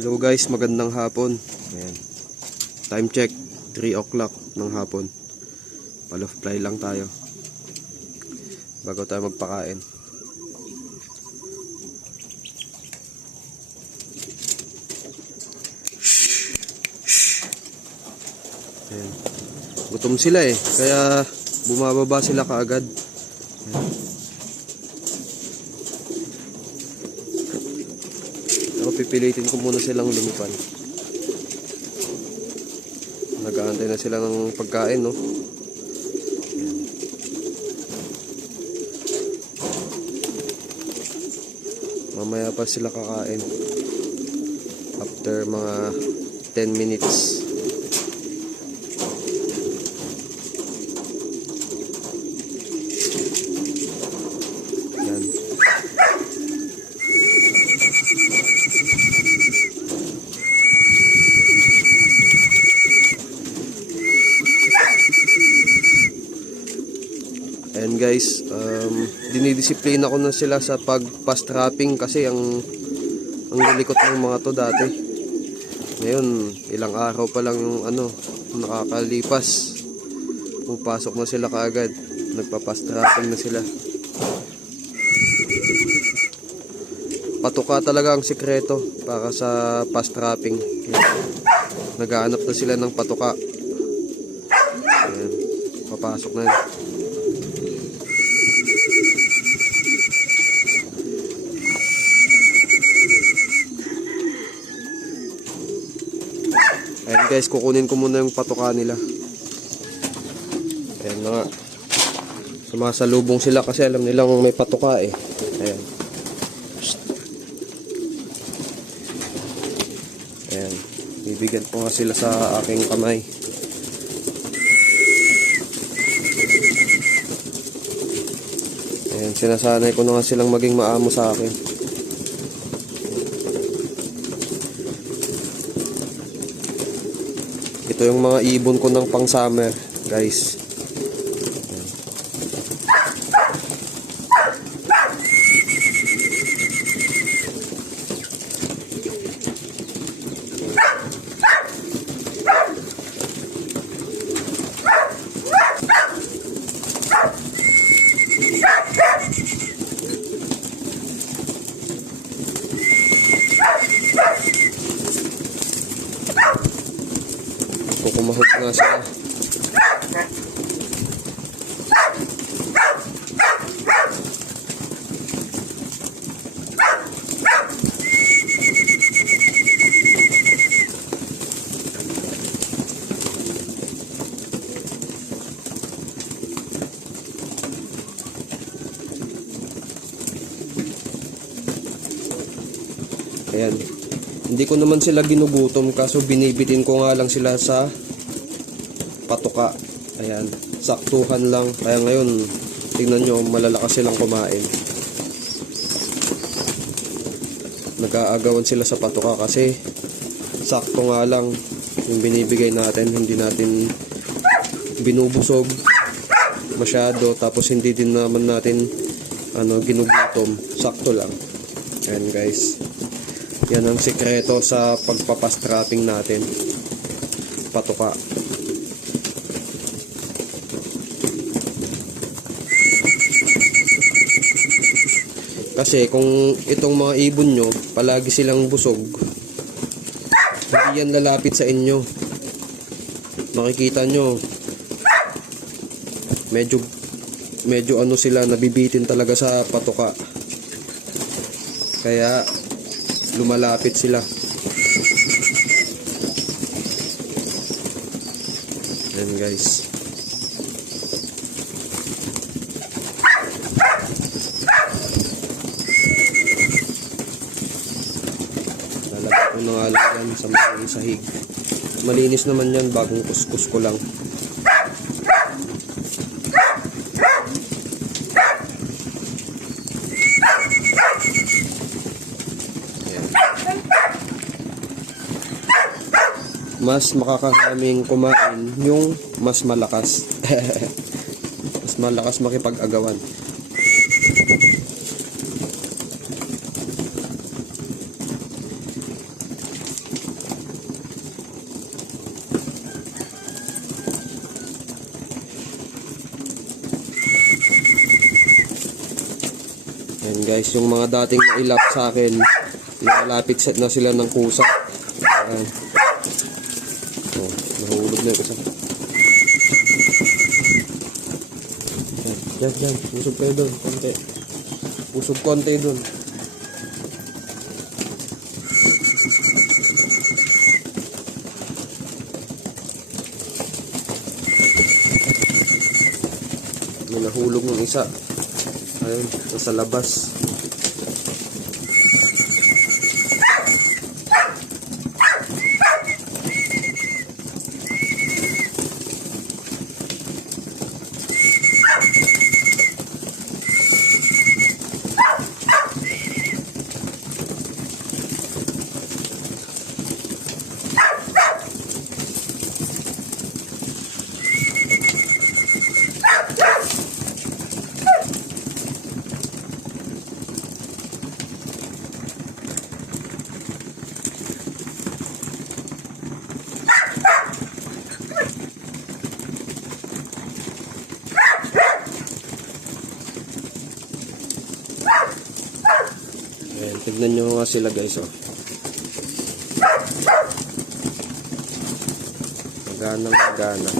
Hello guys, magandang hapon. Ayan. Time check, 3 o'clock ng hapon. Palof fly lang tayo bago tayo magpakain. Ayan. Gutom sila kaya bumababa sila kaagad. Ayan. Ako pipilitin ko muna silang lumipan. Nag-aantay na sila ng pagkain, no? Ayan. Mamaya pa sila kakain. After mga 10 minutes. Ayan. And guys, dinidisiplina ko na sila sa pag-fast trapping kasi ang lilikot ng mga to dati. Ngayon, ilang araw pa lang yung nakakalipas. Pupasok na sila kaagad. Nagpa-fast trapping na sila. Patuka talaga ang sikreto para sa fast trapping. Naghahanap na sila ng patuka. Ayan, papasok na yun. Ayan guys, kukunin ko muna yung patuka nila. Ayan na nga. Sumasalubong sila kasi alam nilang may patuka Ayan. Ayan. Bibigyan ko nga sila sa aking kamay. Ayan, sinasanay ko na nga silang maging maamo sa akin. Ito yung mga ibon ko ng pang summer, guys. Kukumahog nga sila. Ayan. Hindi ko naman sila ginugutom kaso binibitin ko nga lang sila sa patuka. Ayan, saktuhan lang. Kaya ngayon, tingnan nyo, malalakas silang kumain. Nag-aagawan sila sa patuka kasi sakto nga lang yung binibigay natin. Hindi natin binubusog masyado. Tapos hindi din naman natin ginugutom. Sakto lang. Ayan guys. Yan ang sikreto sa pagpa-fast trapping natin. Patuka. Kasi kung itong mga ibon nyo, palagi silang busog, hindi yan lalapit sa inyo. Makikita nyo, medyo sila, nabibitin talaga sa patuka. Kaya lumalapit sila. Ayan guys. Lalagay ko na nga lang yan sa may sahig. Malinis naman yan, bagong kuskus ko lang. Mas makakaraming kumain yung mas malakas. Mas malakas makipag-agawan. guys, yung mga dating nailap sa akin, nakalapit na sila ng kusa. Ayan. Oh, nahulog na yung isa. Yan. Pusog kayo doon. Konti. Pusog konti doon. May nahulog ng isa. Ayun, nasa labas. Ayan, tignan nyo nga sila guys, oh. Maganang-magana.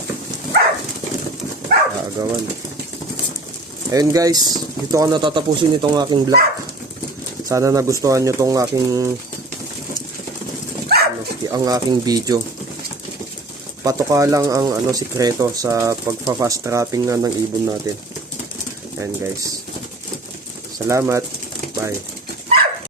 Aagawan. Ayun guys, dito ko natatapusin itong aking vlog. Sana nagustuhan nyo itong aking ang aking video. Patoka lang ang sikreto sa pagpa-fast trapping na ng ibon natin. Ayan guys. Salamat. Bye.